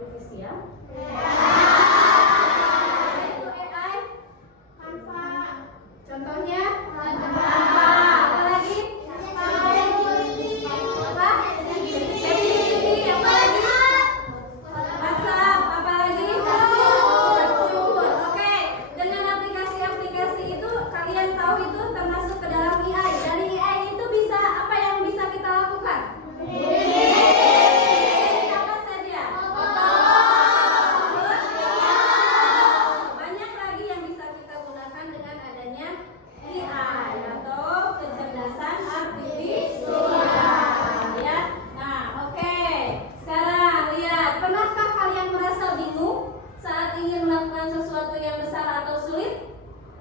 artifisial? Itu AI? Contohnya? Apa lagi? Apa? ChatGPT, apa lagi? WhatsApp, apa lagi? Oke, dengan aplikasi-aplikasi itu kalian tahu itu termasuk ke dalam AI. Dari AI itu bisa apa yang bisa kita lakukan? Apa saja? Banyak lagi yang bisa kita gunakan dengan adanya AI atau kecerdasan artifisial. Ya. Nah, oke. Sekarang lihat, pernahkah kalian merasa bingung saat ingin melakukan sesuatu yang besar atau sulit?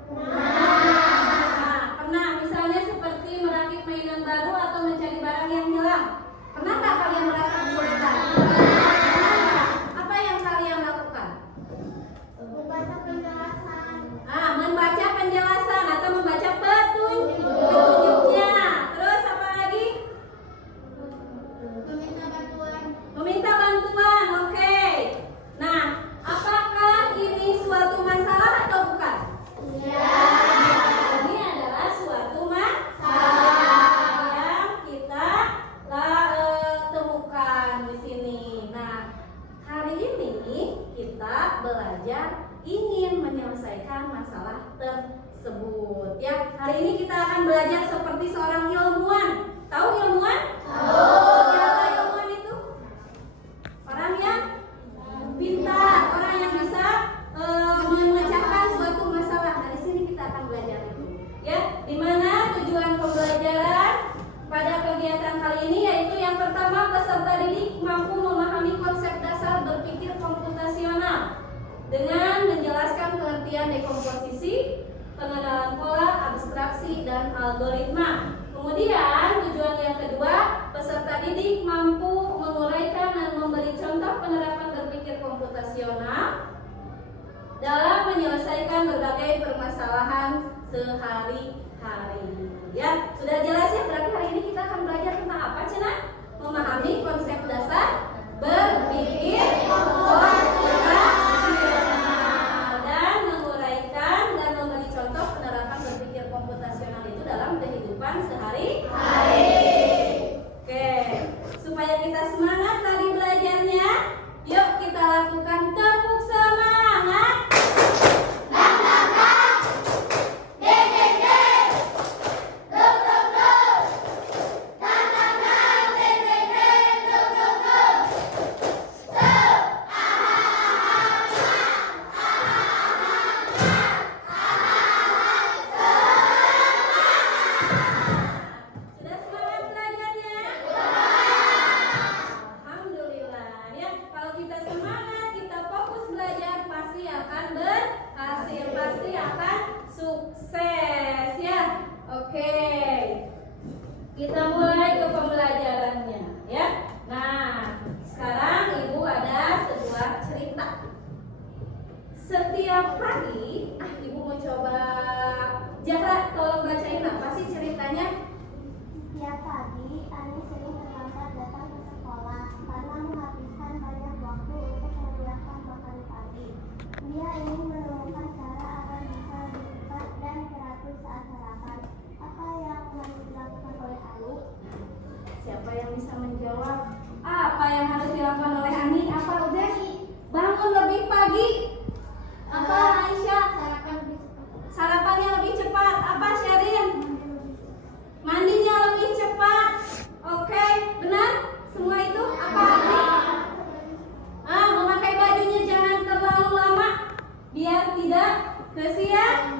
Nah, pernah misalnya seperti merakit mainan baru atau mencari barang yang hilang. Pernahkah kalian merasa kesulitan? Apa yang kalian lakukan? Membaca penjelasan atau membaca petunjuknya. Terus apa lagi? Meminta bantuan. Oke. Nah, apakah ini suatu masalah atau bukan? Ini adalah suatu masalah yang kita temukan di sini. Nah, hari ini kita belajar ingin menyelesaikan masalah tersebut. Ya, hari ini kita akan belajar seperti seorang ilmuwan. Tahu ilmuwan? Siapa ilmuwan itu? Orang yang pintar, orang yang bisa memecahkan suatu masalah. Dari sini kita akan belajar itu. Ya, di mana tujuan pembelajaran pada kegiatan kali ini yaitu yang pertama, peserta didik mampu memahami konsep dasar berpikir komputasional dengan menjelaskan pengertian dekomposisi, pengenalan pola, abstraksi, dan algoritma. Kemudian tujuan yang kedua, peserta didik mampu menguraikan dan memberi contoh penerapan berpikir komputasional dalam menyelesaikan berbagai permasalahan sehari-hari. Ya, sudah jelas ya, berarti hari ini kita akan belajar tentang apa, Cina? Memahami konsep dasar berpikir komputasional dan menguraikan dan memberi contoh penerapan berpikir komputasional itu dalam kehidupan sehari-hari. Oke, supaya kita semangat lagi belajarnya, yuk kita lakukan tepuk semangat. Sudah semangat belajarnya? Alhamdulillah ya. Kalau kita semangat, kita fokus belajar, pasti akan berhasil, pasti akan sukses ya. Oke, kita mulai ke pembelajarannya ya. Nah, sekarang ibu ada sebuah cerita. Setiap pagi, ibu mau coba Jaka, tolong bacain apa sih ceritanya? Setiap pagi, Ani sering terlambat datang ke sekolah karena menghabiskan banyak waktu untuk menyiapkan makan pagi. Dia ingin menemukan cara agar bisa lebih cepat dan teratur saat sarapan. Apa yang harus dilakukan oleh Ani? Siapa yang bisa menjawab? Apa yang harus dilakukan oleh Ani? Apa udah? Bangun lebih pagi. Apa Aisyah? Sarapannya lebih cepat. Apa Syarin? Mandinya lebih cepat. Oke, benar? Semua itu apa? Memakai bajunya jangan terlalu lama biar tidak kesiangan.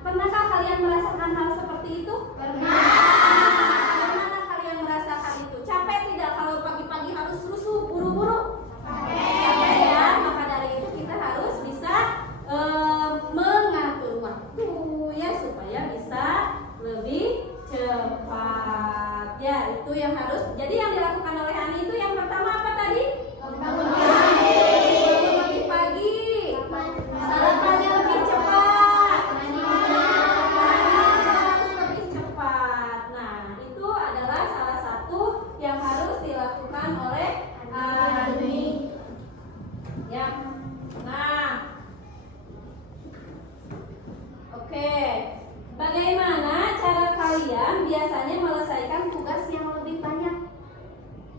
Pernahkah kalian merasakan hal seperti itu? Bagaimana kalian merasakan itu? Capek tidak kalau pagi-pagi harus rusuh buru-buru? Capek ya, maka dari itu kita harus bisa Bagaimana cara kalian biasanya menyelesaikan tugas yang lebih banyak?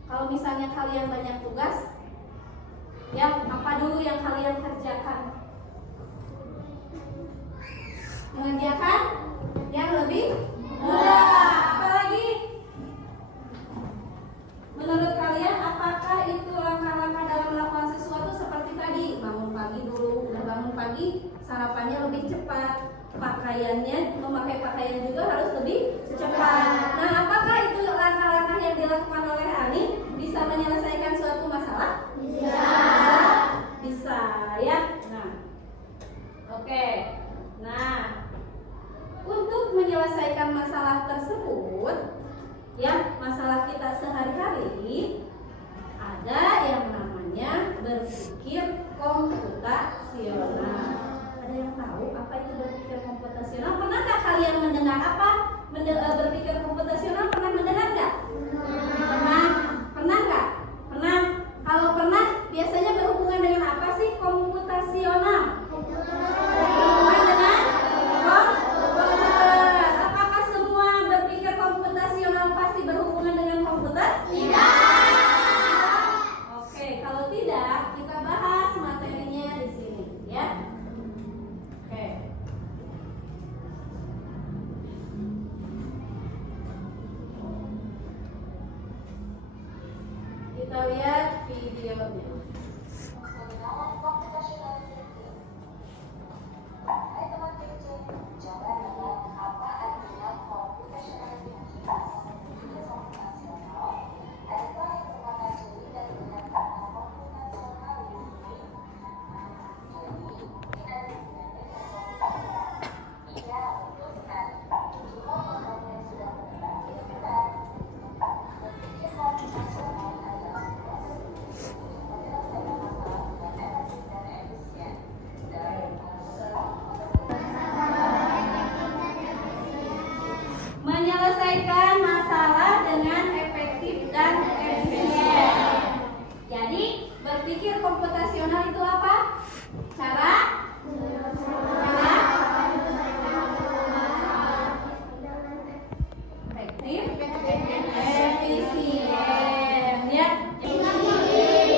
Kalau misalnya kalian banyak tugas, ya apa dulu yang kalian kerjakan? Mengerjakan yang lebih mudah. Apalagi? Menurut kalian apakah itu langkah-langkah dalam melakukan sesuatu seperti tadi? Bangun pagi dulu, udah bangun pagi, sarapannya lebih cepat, pakaiannya, memakai pakaian juga harus lebih cepat. Nah, apakah itu langkah-langkah yang dilakukan oleh Ani bisa menyelesaikan suatu masalah? Bisa ya. Nah, oke. Nah, untuk menyelesaikan masalah tersebut, ya masalah kita sehari-hari, ada yang namanya berpikir komputasional. Ada yang tahu apa itu berpikir komputasional? Pernah nggak kalian mendengar apa? Berpikir komputasional pernah mendengar nggak? Pernah nggak? Pernah. Kalau pernah, biasanya berhubungan dengan apa sih komputasional? Berhubungan dengan komputer. Apakah semua berpikir komputasional pasti berhubungan dengan komputer? Tidak. Oke, kalau tidak, kita bahas materinya di sini, ya. Oke. Kita lihat videonya. Pengenalan computational thinking. Hai teman kece, coba lihat apa artinya computational thinking. Berpikir komputasional adalah yang merupakan ciri dari kata komputasional di sini. Jadi, ini ada hubungannya dengan komputer. Iya, betul sekali. Cuma programnya sudah benar, ya benar. Berpikir komputasional adalah proses menyelesaikan masalah dengan efektif dan efisien. Menyelesaikan masalah dengan efektif dan efisien. Jadi, berpikir komputasional itu apa? Cara efektif, efisien, ya.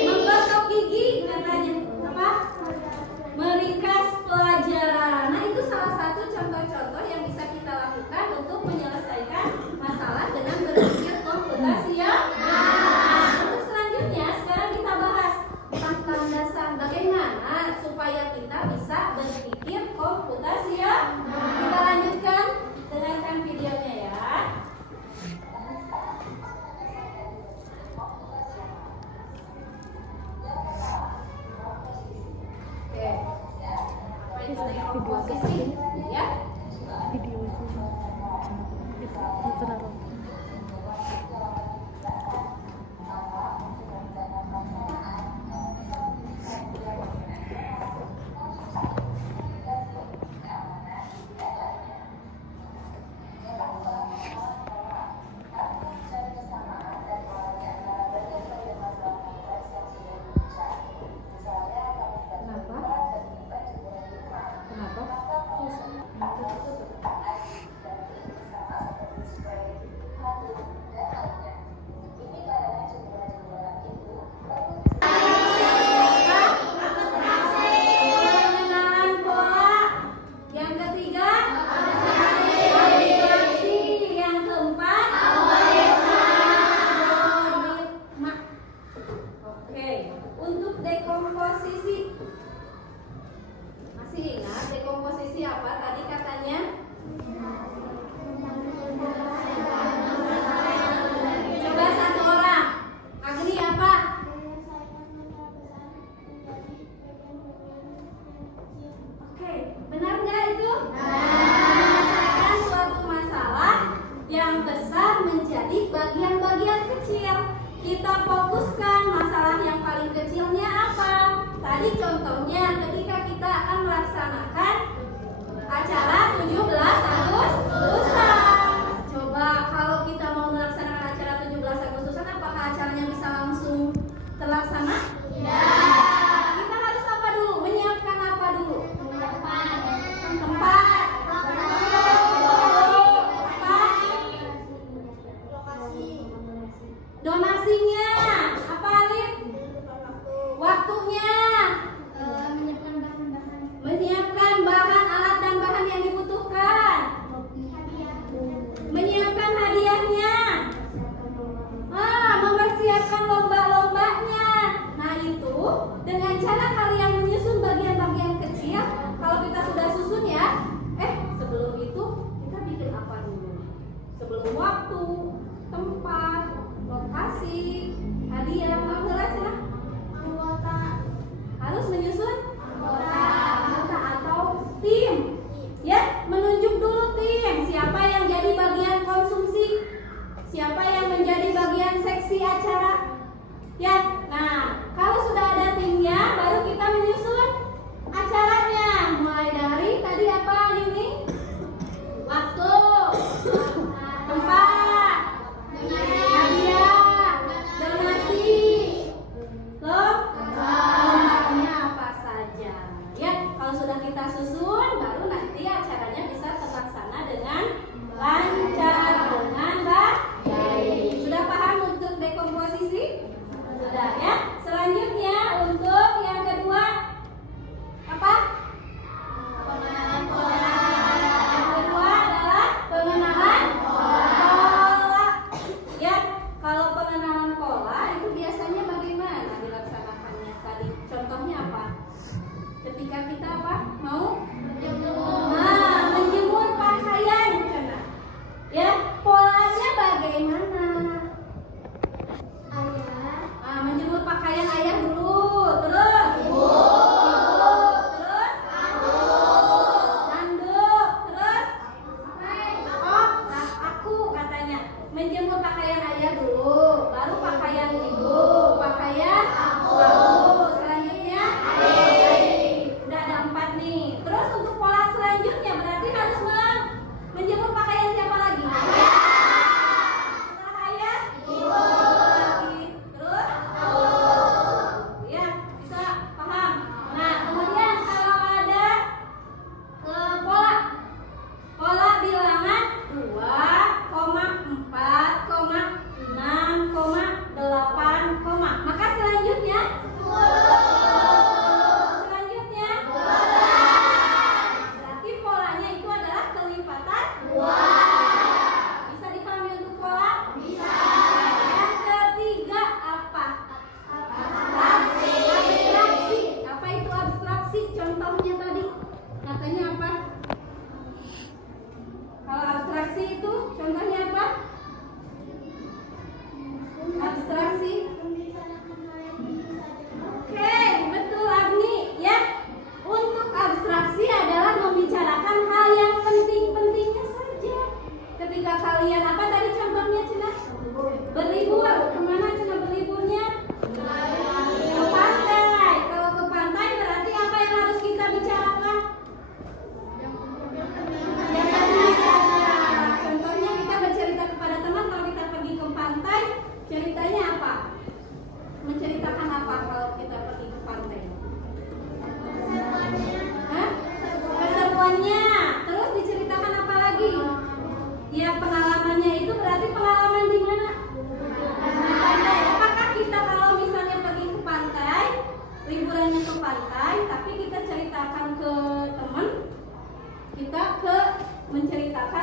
Menggosok gigi katanya apa? Meringkas pelajaran. Nah, itu salah satu contoh-contoh yang bisa kita lakukan untuk menyelesaikan masalah dengan berpikir komputasional. Untuk selanjutnya, sekarang kita bahas tentang landasan bagaimana supaya kita bisa berpikir komputasional. Kita lanjutkan, dengarkan videonya ya. Oke, apa itu komposisi? Ya. Pengenalan pola. Yang ketiga, abstraksi. Yang keempat, algoritma. Oke, untuk dekomposisi. Masih ingat dekomposisi apa tadi katanya? Coba satu orang. Agni apa? Oke, benar nggak itu? Menyelesaikan suatu masalah yang besar menjadi bagian-bagian kecil. Kita fokuskan masalah yang paling kecilnya apa? Tadi contohnya ketika kita akan melaksanakan acara 17 Agustusan. Coba kalau kita mau melaksanakan acara 17 Agustusan, apakah acaranya bisa langsung terlaksana? Tidak. Kita harus apa dulu? Menyiapkan apa dulu? Tempat.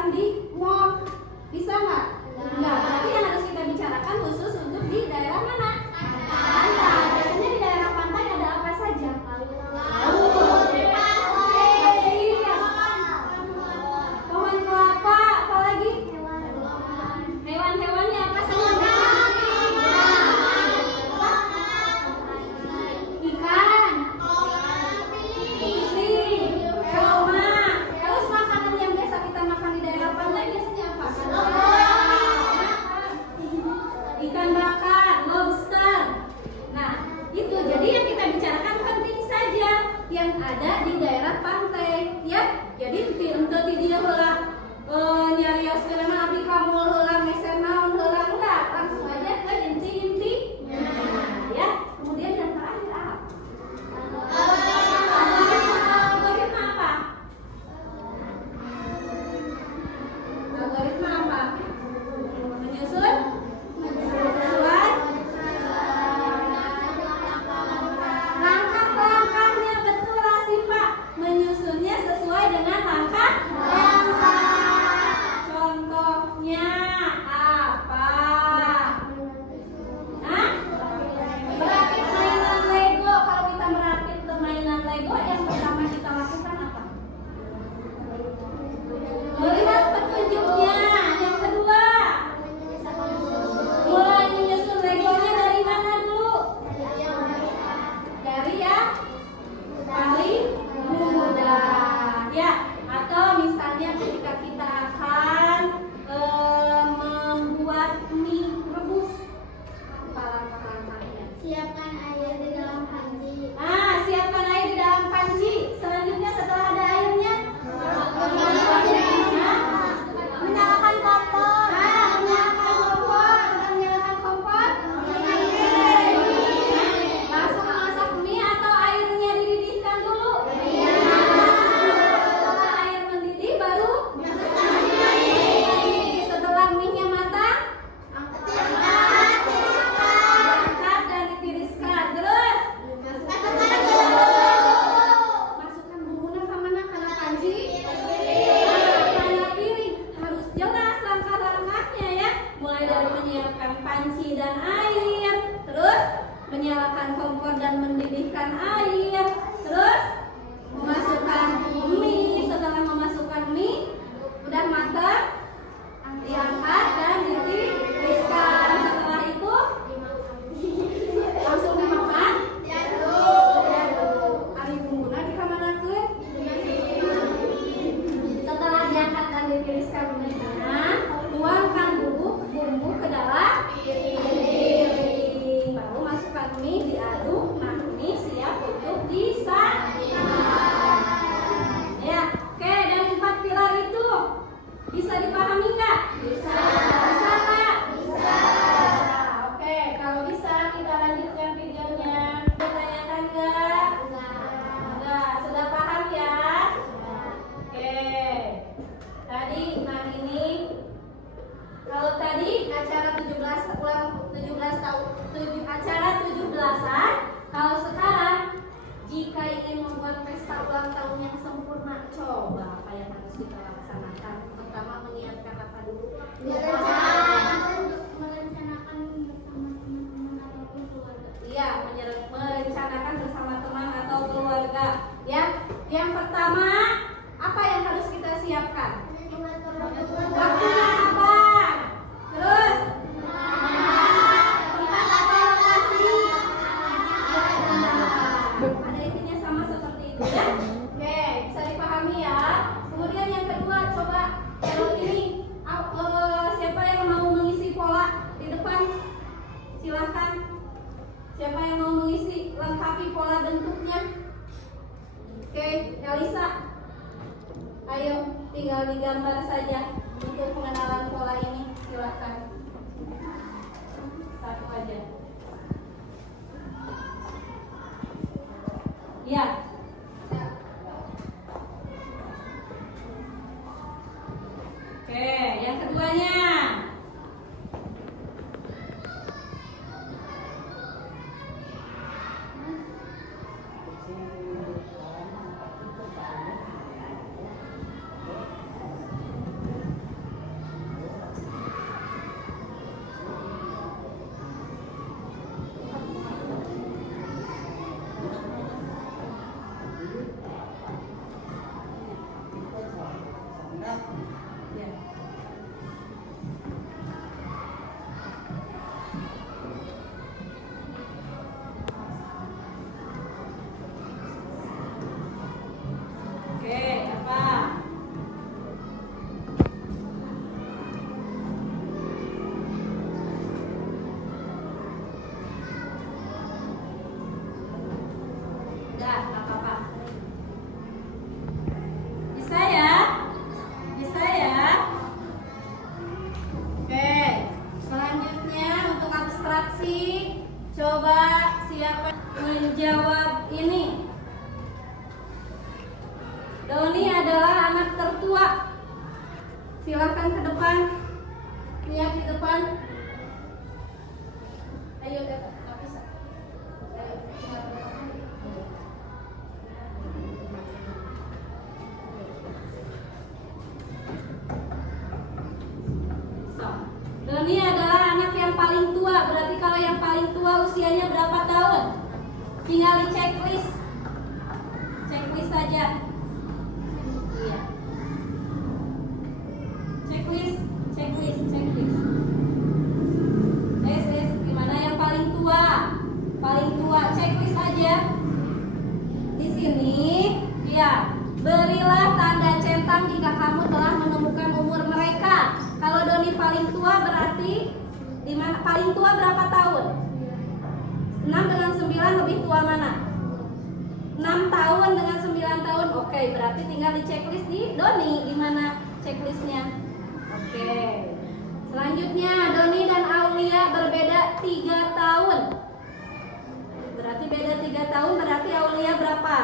bicarakan di mall. Bisa nggak? Enggak. Berarti yang harus kita bicarakan khusus untuk di daerah mana? Pantai. Biasanya di daerah pantai ada apa saja? Pohon kelapa, apa lagi? Hewan-hewannya apa saja? Ikan, ikan, roma. Terus makanan yang biasa kita makan di daerah pantai biasanya apa? Ikan bakar, lobster. Nah, itu jadi yang kita bicarakan penting saja yang ada di daerah pantai, ya. Jadi untuk dia heula nyarios kelema abdi kamu heula mesen naon heula enggak, langsung aja ke inti-intinya. Ya. Kemudian yang terakhir apa? Algoritma apa? Algoritma apa? Menyusun sesuai langkah-langkahnya, betul Rasifa. Menyusunnya sesuai dengan langkah-langkah. Contohnya apa? Hah? Merakit mainan Lego. Kalau kita merakit mainan Lego, yang pertama kita lakukan apa? Melihat petunjuknya. Yang kedua, mulai menyusun Legonya dari mana dulu? Dari yang paling mudah, ya. Atau misalnya ketika kita akan membuat mie rebus, apa langkah-langkahnya? Siapkan air di dalam panci. Siapkan air di dalam panci. Selanjutnya setelah ada airnya, Menyalakan kompor. menyalakan kompor. Udah menyalakan kompor? Langsung masak mie atau airnya dididihkan dulu? Setelah air mendidih baru? Setelah mie-nya matang? Diangkat dan ditiriskan. Terus? Masukkan bumbunya ke mana? Karena panci? Karena piring. Harus jelas langkah-langkahnya, ya. Mulai dari menyiapkan panci dan air, terus menyalakan kompor dan mendidihkan air, terus memasukkan mie. Setelah memasukkan mie udah matang, diangkat dan ditiriskan. Setelah itu langsung dimakan. Ari bumbunya di kamana keun? Setelah diangkat dan ditiriskan mienya, tuangkan bumbu ke dalam piring. Baru masukkan mie, diaduk. Nah, mie siap untuk disajikan. Ya, oke. Dari 4 pilar itu bisa dipahami nggak? Bisa. Bisa nggak? Bisa. Oke, kalau bisa kita lanjutkan videonya. Ditanyakan nggak? Enggak. Sudah paham ya? Oke. Tadi, nah ini kalau tadi acara 17-an, kalau sekarang jika ingin membuat pesta ulang tahun yang sempurna, coba apa yang harus kita laksanakan? Pertama, menyiapkan apa dulu? Merencanakan bersama teman-teman ataupun keluarga. Iya, merencanakan bersama teman atau keluarga. Ya, yang pertama apa yang harus kita siapkan? Waktunya kapan? Terus tempat atau lokasi? Ada intinya sama seperti itu, ya. Oke, bisa dipahami ya. Kemudian yang kedua, coba kalau ini siapa yang mau mengisi pola di depan? Silahkan. Siapa yang mau mengisi, lengkapi pola bentuknya? Oke, Elisa. Ayo, tinggal digambar saja untuk pengenalan pola ini. Silahkan. Satu aja. Ya. Oke, yang keduanya. Silahkan ke depan. Lihat di depan. Ayo, nggak bisa. Ayo, tinggal ke depan. So, Doni adalah anak yang paling tua. Berarti kalau yang paling tua usianya berapa tahun? Tinggal di checklist. Checklist saja. Iya. Checklist. Gimana yang paling tua? Paling tua, checklist aja. Di sini, ya, berilah tanda centang jika kamu telah menemukan umur mereka. Kalau Doni paling tua berarti di mana? Paling tua berapa tahun? 6 dengan 9 lebih tua mana? 6 tahun dengan 9 tahun. Oke, berarti tinggal di checklist di Doni. Di mana checklistnya? Oke. Selanjutnya, Doni dan Aulia berbeda 3 tahun. Berarti beda 3 tahun, berarti Aulia berapa?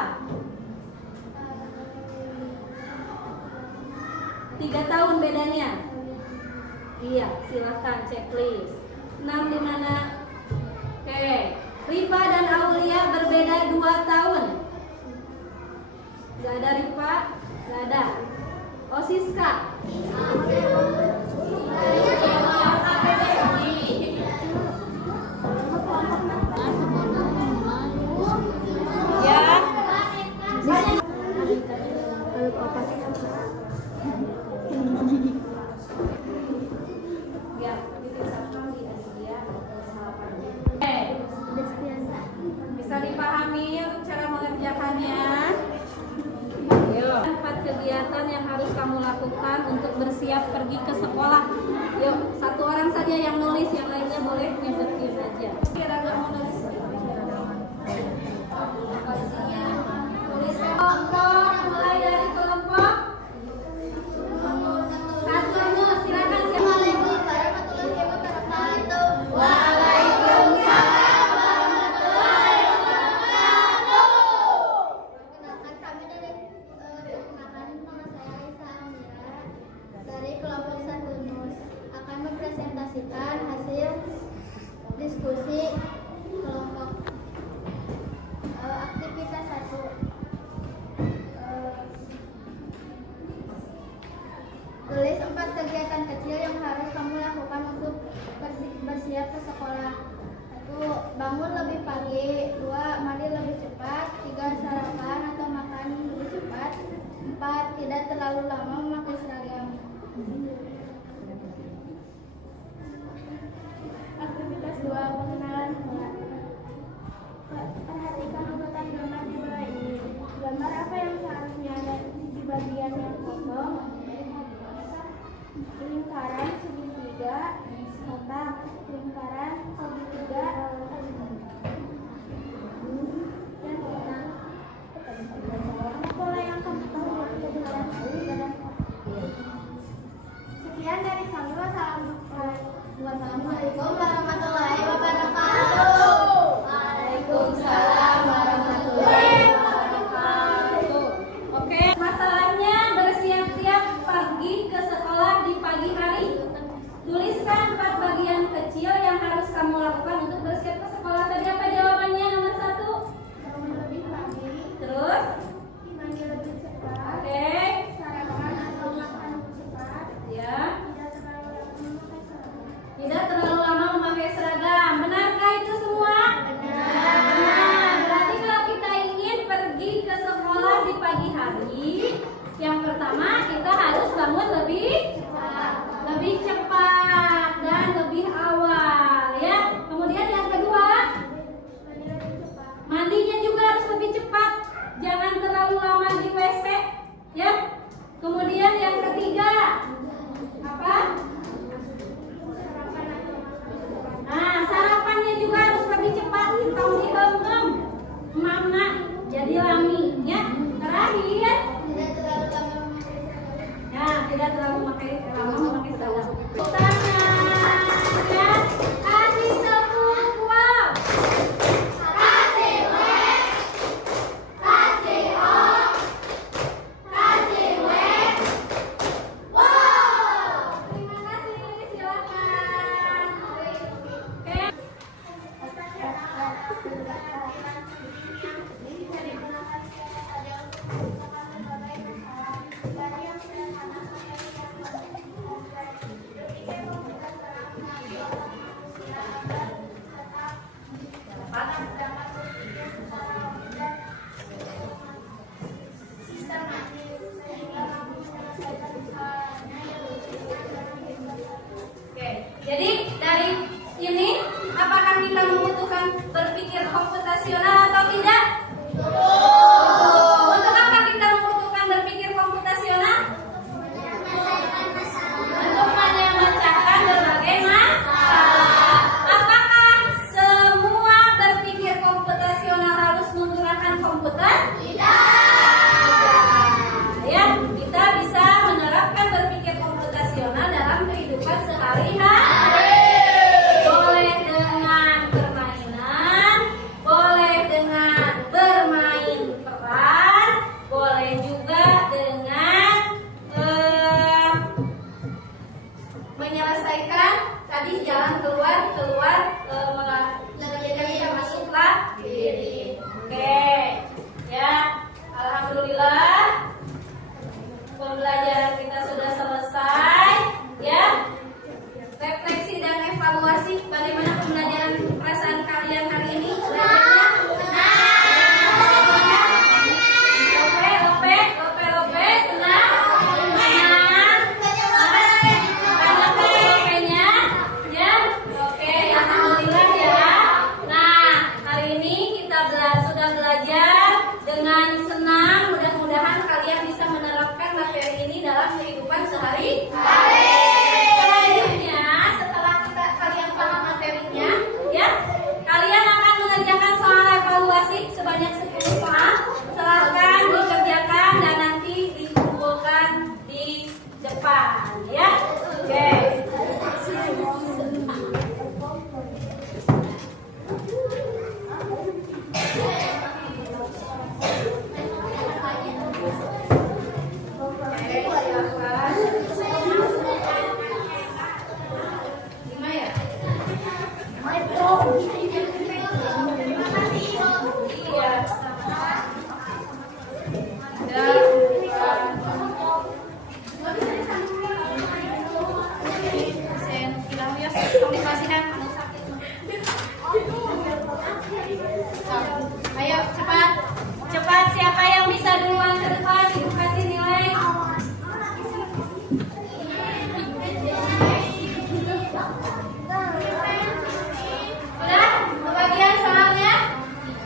3 tahun bedanya. Iya, silahkan checklist. 6 di mana? Oke. Rifa dan Aulia berbeda 2 tahun. Gak ada Rifa? Gak ada. Oh, Siska. Ya. Bisa dipahami cara mengerjakannya? Yuk, 4 kegiatan yang harus kamu lakukan untuk bersiap pergi ke sekolah. Yuk, 1 orang saja yang nulis, yang lainnya boleh nyebutin aja. Kira nggak mau nulis? Tulis kelompok, mulai dari kelompok 1. Silakan. Assalamualaikum warahmatullahi wabarakatuh. Waalaikumsalam. Perkenalkan kami dari perkenalkan nama saya Aisyah Amira dari kelompok 1 NUS akan mempresentasikan hasil diskusi kelompok. Aktivitas 1. Tulis 4 kegiatan kecil yang harus kamu lakukan untuk bersiap ke sekolah. 1. Bangun lebih pagi. 2. Mandi lebih cepat. 3. Sarapan atau makan lebih cepat. 4. Tidak terlalu lama memakai seragam. Aktivitas 2. Pengenalan pola. Perhatikan urutan gambar di bawah ini. Gambar apa yang seharusnya ada di bagian yang kosong? Lingkaran segitiga, kotak, lingkaran segitiga, dan kotak. Pola yang kamu tahu kebenaran adalah. Sekian dari kami. Wassalamualaikum warahmatullahi wabarakatuh. Waalaikumsalam warahmatullahi wabarakatuh. Oke, masalahnya bersiap-siap pergi ke sekolah di pagi hari. Tuliskan 4 bagian kecil yang harus kamu lakukan untuk bersiap ke sekolah. Tadi apa jawabannya? Nomor 1. Bangun lebih pagi. Terus? Mandi lebih cepat. Oke. Sarapan atau makan cepat. Ya. Tidak terlalu lama memakai seragam. Tidak terlalu lama memakai seragam. Benarkah itu semua? Benar. Berarti kalau kita ingin pergi ke sekolah di pagi hari, yang pertama kita harus bangun lebih cepat dan lebih awal, ya. Kemudian yang kedua, mandinya juga harus lebih cepat. Jangan terlalu lama di WC, ya. Kemudian yang ketiga, apa? Nah, sarapannya juga harus lebih cepat. Kita dihemem, mama jadi lami, ya. Terakhir, tidak terlalu lama memakai seragam. Tangan, ya. Kasih tepuk wow. Kasih W, kasih O, kasih W. Wow. operasional dalam kehidupan sehari-hari. Boleh dengan permainan, boleh dengan bermain peran, boleh juga dengan menyelesaikan tadi jalan keluar mengerjakan kita masuklah diri. Oke, ya, alhamdulillah pembelajaran kita sudah selesai. Ya, refleksi dan evaluasi bagaimana pembelajaran perasaan kalian hari ini. Belajarnya lope, senang. Banyak lope-lopenya, ya. Oke, alhamdulillah ya. Nah, hari ini kita sudah belajar dengan senang. Mudah-mudahan kalian bisa menerapkan materi ini dalam kehidupan sehari-hari. Selanjutnya, setelah kalian paham materinya, ya, kalian akan mengerjakan soal evaluasi sebanyak 10 soal. Silahkan dikerjakan dan nanti dikumpulkan di depan, ya. Oke. Ayo cepat siapa yang bisa duluan ke depan ibu kasih nilai. Sudah kebagian soalnya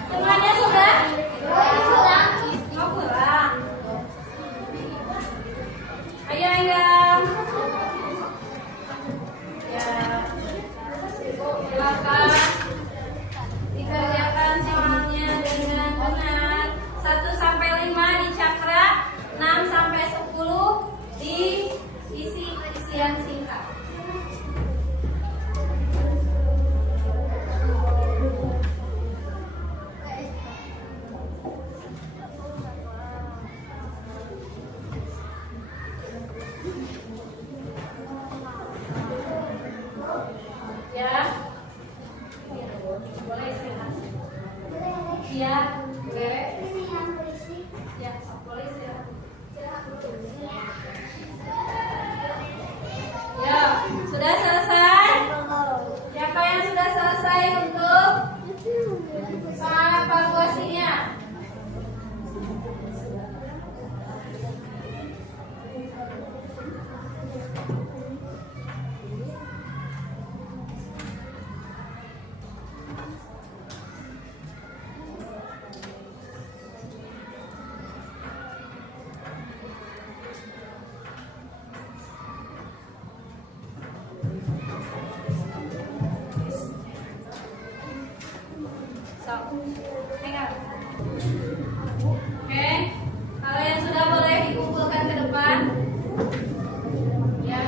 semuanya sudah mau pulang. Ayo Enggam, ya silakan dikerjakan soalnya dengan benar. 1 sampai 5 di cakra, 6 sampai 10 di isian singkat. Ya, boleh istirahat. Ya, beres. Ya, boleh istirahat. Ya, sudah selesai? Siapa yang sudah selesai untuk soal evaluasinya? Oke, kalau yang sudah boleh dikumpulkan ke depan. Ya.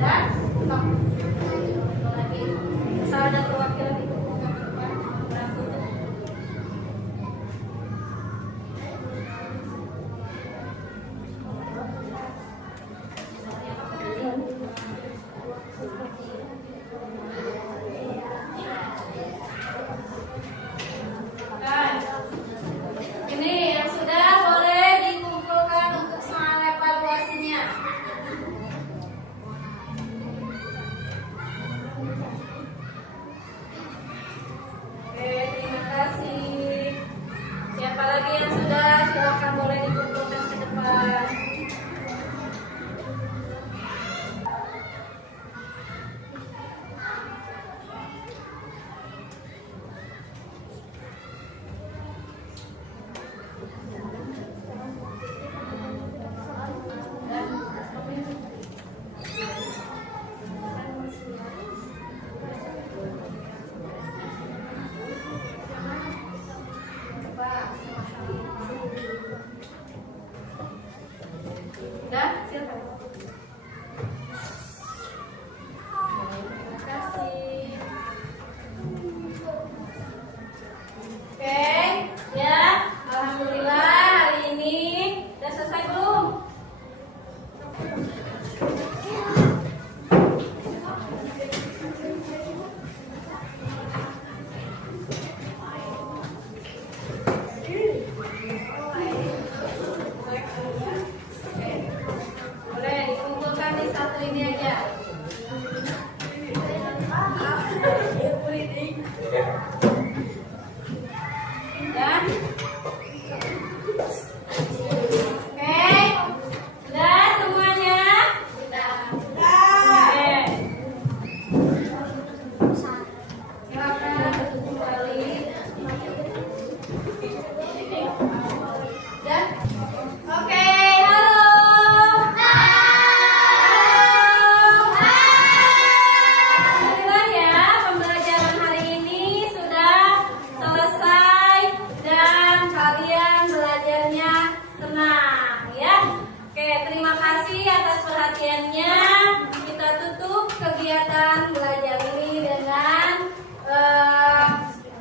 Dan stop. Lagi. Asal ada perwakilan dikumpulkan ke depan. Kan? Boleh dikumpulkan di satu ini aja. Dan oke, sudah semuanya? Sudah. Oke. Silakan kembali. Dan oke, halo. Alhamdulillah ya, pembelajaran hari ini sudah selesai dan kalian belajarnya senang ya. Oke, terima kasih atas perhatiannya. Kita tutup kegiatan belajar ini dengan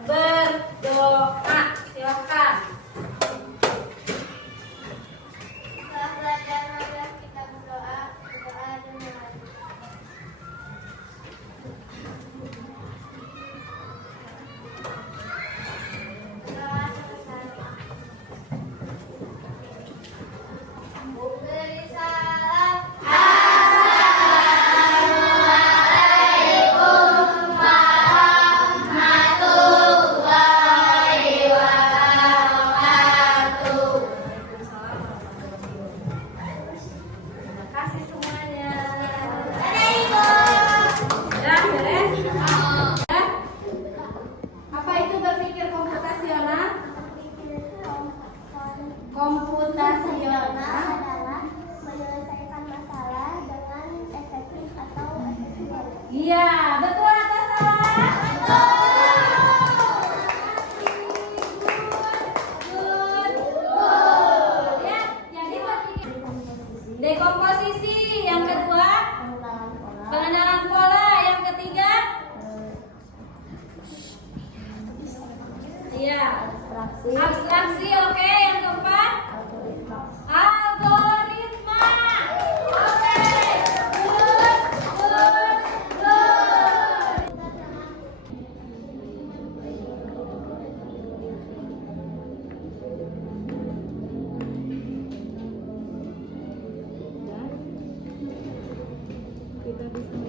berdoa. Silakan. Setelah belajar, marilah kita berdoa dan memaju. Doa selesai. Beri salam. Terima kasih semuanya. Sudah beres? Ya? Apa itu berpikir komputasional? Komputasional Adalah menyelesaikan masalah dengan efektif atau efisien. iya, betul atau salah? Good. Ya, jadi berpikir dekomposisi yang kedua, pengenalan pola yang ketiga. Iya. Abstraksi oke, yang keempat algoritma. Oke. Good. Good. Good. Kita bisa